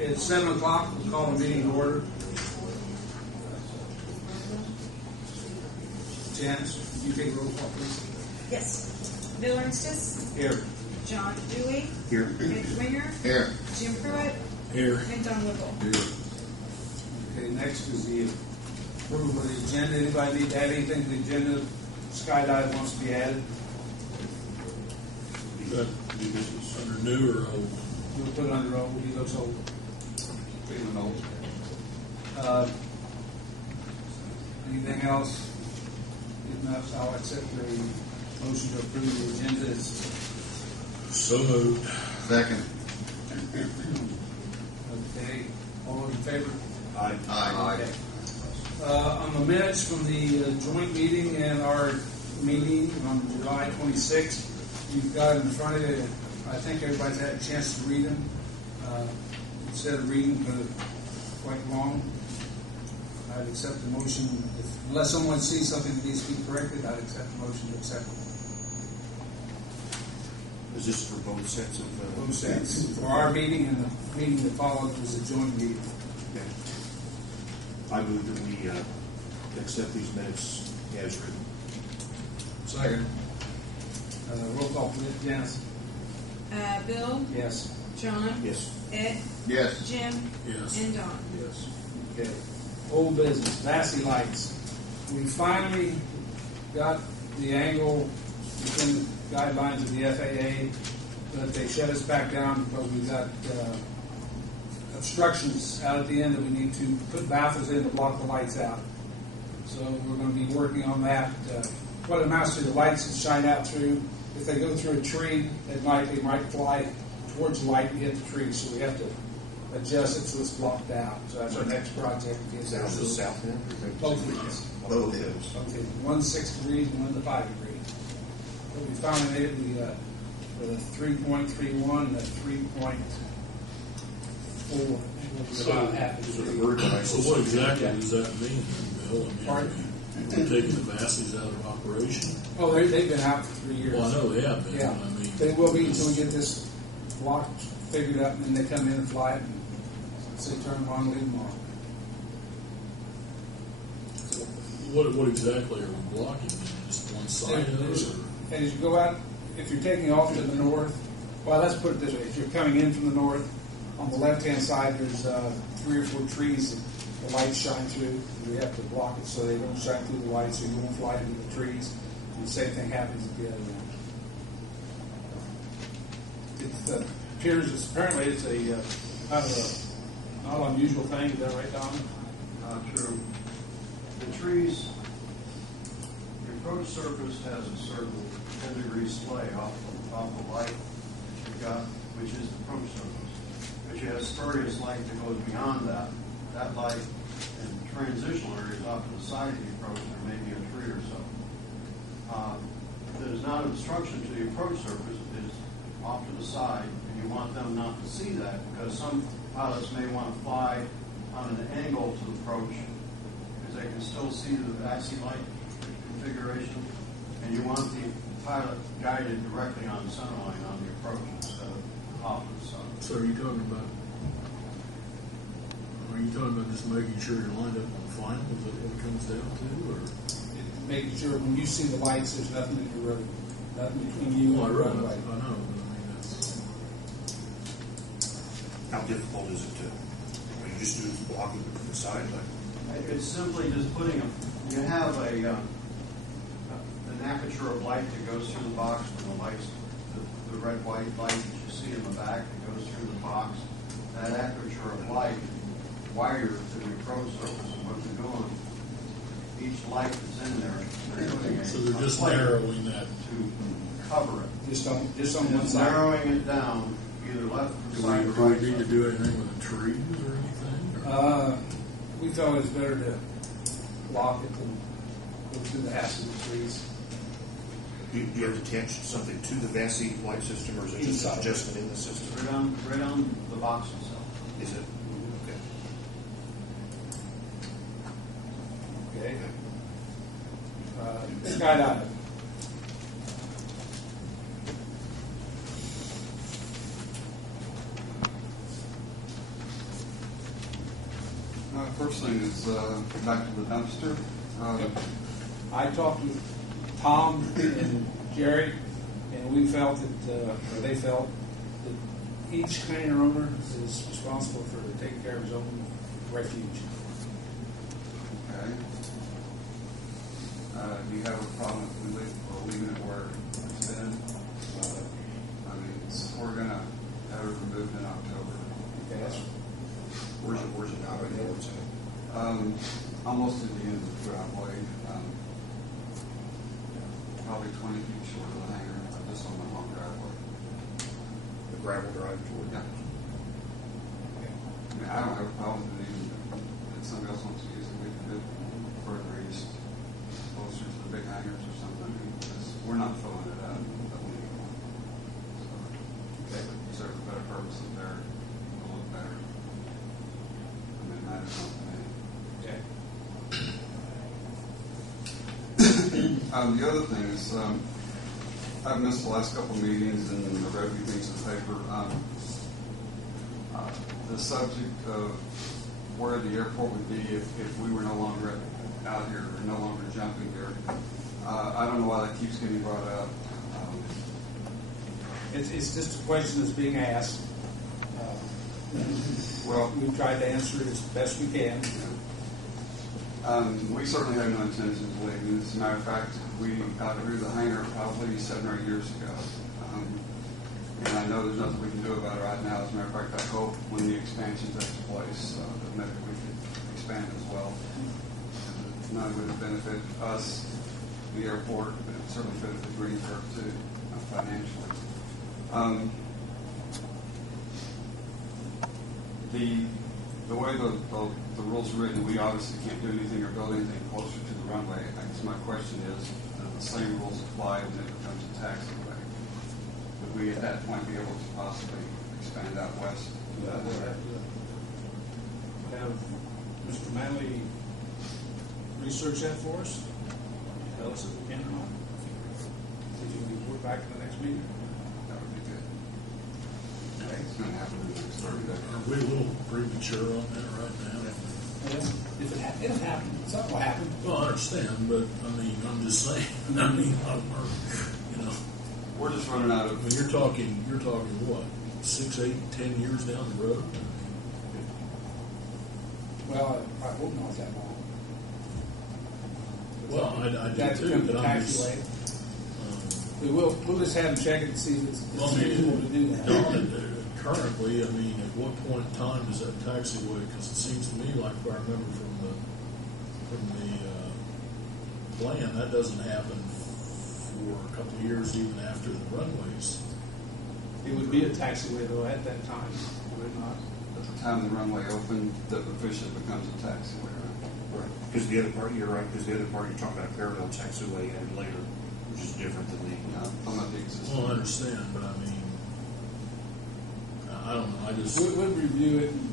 It's 7 o'clock. We'll call the meeting to order. Janice, can you take a roll call, please? Yes. Bill Ernstis. Here. John Dewey. Here. Ed Winger. Here. Jim Pruitt. Here. And Don Whipple. Here. Okay, next is the approval of the agenda. Anybody need to add anything to the agenda? Skydive wants to be added. That new business under new or old? We'll put it under old. He looks old. Feeling old. Anything else? If not, I'll accept the motion to approve the agenda. So moved. Second. Okay. All those in favor? Aye. Aye. Okay. On the minutes from the joint meeting and our meeting on July 26th, you've got in front of you, I think everybody's had a chance to read them. Instead of reading quite long, I'd accept the motion. Unless someone sees something that needs to be corrected, I'd accept the motion to accept it. Is this for both sets of... Both sets. For our meeting and the meeting that followed was a joint meeting. Okay. I move that we accept these minutes as written. Second. Roll call, please. Janice? Bill. Yes. John. Yes. Ed. Yes. Jim. Yes. And Don. Yes. Okay. Old business, VASI lights. We finally got the angle within the guidelines of the FAA, but they shut us back down because we got obstructions out at the end that we need to put baffles in to block the lights out. So we're going to be working on that. What amounts to the lights that shine out through. If they go through a tree at night, they might fly towards the light and hit the tree. So we have to adjust it so it's blocked out. So that's our next project. Is that on the south end? Both ends. Both ends. Okay, one 6 degrees and one to 5 degrees. But we finally made it with a 3.31 and a 3.4. About half a degree. So what exactly does that mean, Bill? Pardon? We're taking the VASIs out of operation? Oh, they've been out for 3 years. Well, I know they have been. Yeah, I mean, they will be until we get this block figured out, and then they come in and fly it, and say turn them on, leave them on. So, what exactly are we blocking? Just one side of it? Or? as you go out, if you're taking off to the north, well, let's put it this way: if you're coming in from the north, on the left-hand side, there's 3 or 4 trees that the lights shine through. We have to block it so they don't shine through the lights, so you won't fly into the trees. And the same thing happens at the other end. It appears apparently it's a kind of a not unusual thing. Is that right, Don? True. The trees, the approach surface has a certain 10-degree sway off the light that you've got, which is the approach surface. But you have spurious light that goes beyond that. That light in transitional areas off to the side of the approach, there may be a tree or so. There's not obstruction to the approach surface, it is off to the side, and you want them not to see that because some pilots may want to fly on an angle to the approach because they can still see the VASI light configuration, and you want the pilot guided directly on the center line on the approach instead of off to the side. So are you talking about just making sure you're lined up on the final? Is that what it comes down to? Or? Making sure when you see the lights, there's nothing in your road, nothing between you and the roadway. I know. But I mean, that's... How difficult is it to, when you just do blocking from the side? It's simply just putting you have an aperture of light that goes through the box from the lights, the red-white light that you see in the back that goes through the box. That aperture of light wires to the approach surface, and what they're doing, each light that's in there, they're doing So they're just narrowing that to cover it. Just on one Just side. narrowing it down, either left or Do side we or right. need to do anything with the trees or anything? Or? We thought it was better to block it than go through the hassle of the trees. Do you have to attach something to the VASI light system, or is it just an adjustment in the system? Right on the box itself. Is it? Okay. Okay. Skydive. First thing is back to the dumpster. I talked with Tom and Jerry, and we felt that, or they felt that each hangar owner is responsible for taking care of his own refuge. Okay. Do you have a problem with leaving it where it's been? I mean, we're going to have it removed in October. Okay, that's Where's it now? Almost at the end of the driveway. Probably 20 feet short of the hangar, just on the long driveway. The gravel drive toward Yeah. I mean, I don't have a problem with it even if somebody else wants to use it. We can do it further east, closer to the big hangars or something. Because we're not filling it up. But we need one. So, it would serve a better purpose up there. It'll look better. I mean, that is not to me. okay. The other thing is, I've missed the last couple of meetings and I read a few things in the paper. The subject of where the airport would be if we were no longer out here or no longer jumping here. I don't know why that keeps getting brought up. It's just a question that's being asked. Well, We've tried to answer it as best we can. We certainly have no intention of leaving. As a matter of fact, we outgrew the hangar probably 7 or 8 years ago. And I know there's nothing we can do about it right now. As a matter of fact, I hope when the expansion takes place that maybe we could expand as well. Not only would it benefit us, the airport, but it would certainly benefit Greensburg too, financially. The way the rules are written, we obviously can't do anything or build anything closer to the runway. I guess my question is, do the same rules apply when it becomes a taxiway? Would we at that point be able to possibly expand out west? We'll have Mr. Manley research that for us. Tell us if we can or not. See if we can report back in the next meeting. That would be good. It's going to happen in the next 30 days. Are we a little premature on that right now? If it'll happen, something will happen. Well, I understand, but I mean, I'm just saying. I mean, you know, We're just running out I of. mean, you're talking what, 6, 8, 10 years down the road? Well, I hope not that long. Well, I do That's too, going to but I'm just. We'll just have them check it and see if it's feasible to do that. Don, currently, I mean, at what point in time does that taxiway? Because it seems to me like if I remember from the plan, that doesn't happen for a couple of years even after the runways. It would be a taxiway though at that time, would it not? At the time the runway opened, that officially becomes a taxiway. Right. Because the other part, you're right, because the other part, you're talking about a parallel taxiway and later, which is different than the. I'm not the existing. Well, I understand, but I mean, I don't know. I just. We'll review it and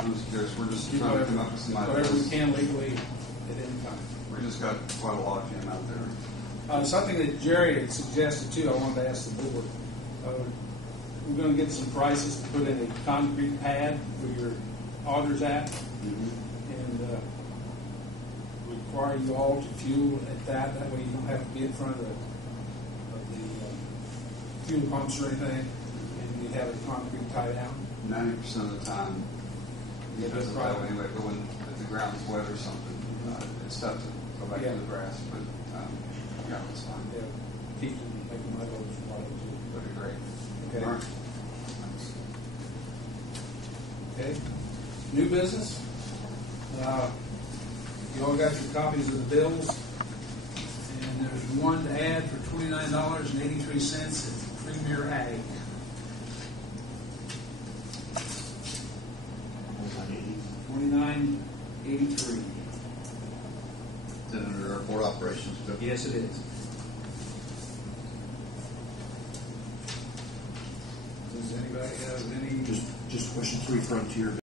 I'm just curious. We're just do trying to come up with some whatever we ideas. can legally at any time. We just got quite a lot of him out there. Something that Jerry had suggested too, I wanted to ask the board. We're going to get some prices to put in a concrete pad where your auger's at, and require you all to fuel at that. That way you don't have to be in front of the fuel pumps or anything, and you have the concrete tie down. 90% of the time, Yeah, it doesn't that's that right. way anyway. But when if the ground's wet or something, it's tough to go back Yeah. to the grass. But yeah, it's fine. Yeah, keep them making my loads water too. That'd be great. Okay. All right. Okay. New business. You all got your copies of the bills, and there's one to add for $29.83 at Premier Ag. $29.83. Is it under airport operations? Bill? Yes, it is. Does anybody have any? Just question 3 Frontier.